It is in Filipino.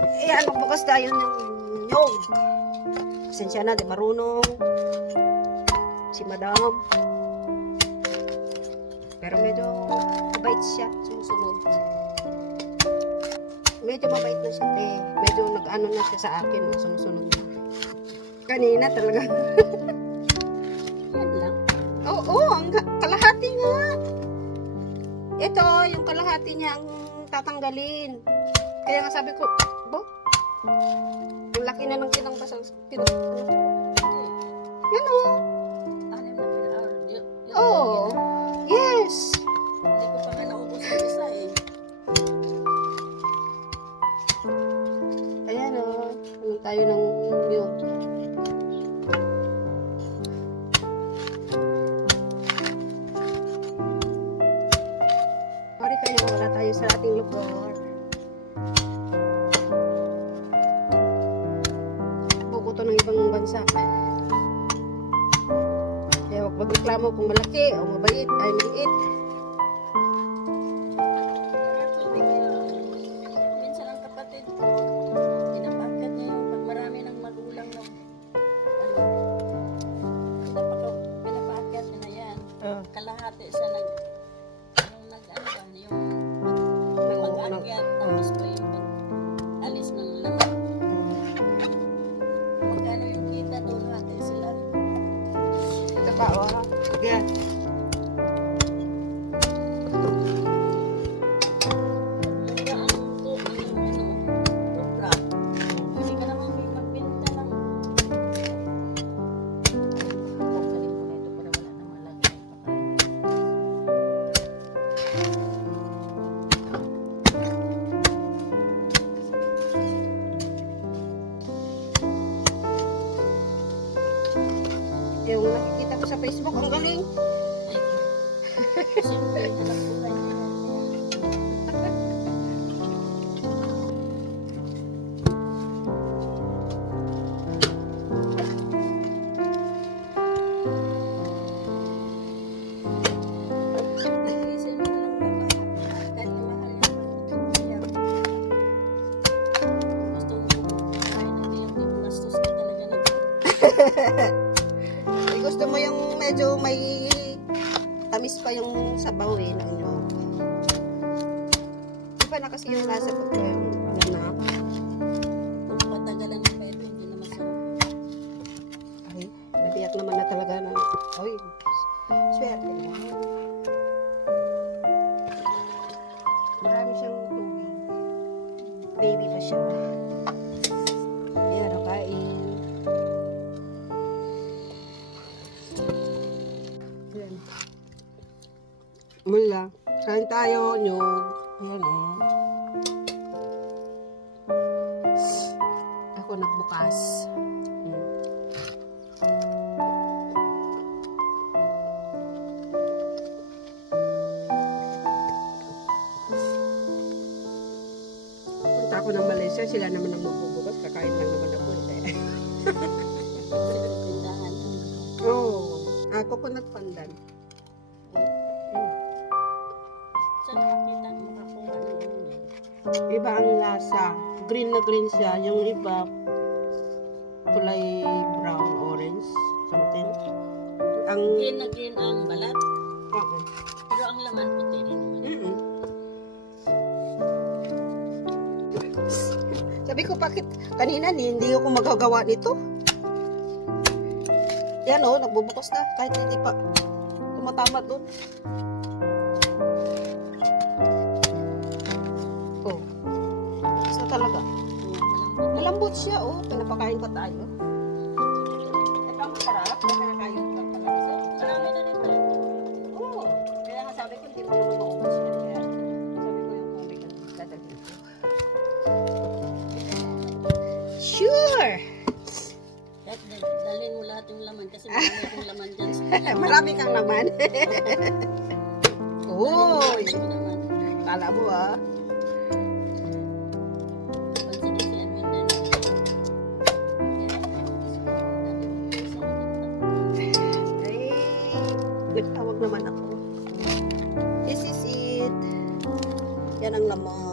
Ayan, magbukas tayo ng nyog. Pasensya na, di marunong. Si madam. Pero medyo mabait siya. Sumusunod. Medyo mabait na siya, te. Medyo nag-ano na siya sa akin. Sumusunod na. Kanina talaga. Yan lang. Oo, ang kalahati nga. Ito, yung kalahati niya ang tatanggalin. Kaya nga sabi ko, bo, ang laki na ng kinang basang yan o. Oo. Yes. Hindi ko pa nga naubos yung isa eh. Ayan o. Ano tayo ng yung. Sorry kayo, wala tayo sa ating lugar. Buko to ng ibang bansa. Kaya huwag magreklamo kung malaki o mabait ay maliit. Minsan ang kapatid ko, pinapakat niya yung pag marami ng magulang ng pinapakat niya na yan. Kalahati sa yung mag-akyat, tapos po yung alis ng laman. Magkano yung kita doon hati sila? Ito pa o. Sige. Mura ang kupra. Hindi ka naman may magbenta ng pagkaling ko na ito para wala na malagay pakain. Yung nakikita ko sa Facebook, ang galing. Siyempre, alam ko na yun. Nag-iisip mo lang ba, kahit mahal yung pagkakiyak. Gusto mo kain ng iyak, di gumastos ka talaga ng Ay, gusto mo yung medyo may tamis pa yung sabaw eh. Ano. Iba na kasi yung lasa pag yung ano na. kung patagalan pa ito, hindi na masarap. Ay, nabiyak naman na talaga na. Ay, swerte mo. Marami siyang tubig. Baby pa siya. Ayan, kain. Ayan. Mula. Kain tayo, nyog. Ayan o. Ako nagbukas. Punta ako ng Malaysia, sila naman ang magbubukas. Kakain lang naman ako. Tindahan. Oo. Coconut pandan. Saan nakakita ang makakuha ng ano yan? Iba ang lasa. Green na green siya. Yung iba, kulay brown, orange, something. Ang... Green na green ang balat, Oo. pero ang laman puti rin naman. Mm-mm. Sabi ko, bakit kanina hindi ako magagawa nito? Yan o, nagbubukas na. Kahit hindi pa tumatama doon. Oh. Bukas na talaga. Malambot. Malambot siya, oh. Pinapakain pa tayo. Ito ang masarap. Pinakain pa talaga. Marami na rin tayo. Oo. Kaya nga sabi ko, hindi mo naman maubos yan. Kaya sabi ko yung tubig ang dadalhin ko. Sure! Kahit dalhin mo lahat yung laman kasi marami yung laman dyan. Marami kang naman. Uy! Yung laman. Kala mo ah. Pansin si Edwin na Ay, nagtawag naman ako. This is it. Yan ang laman.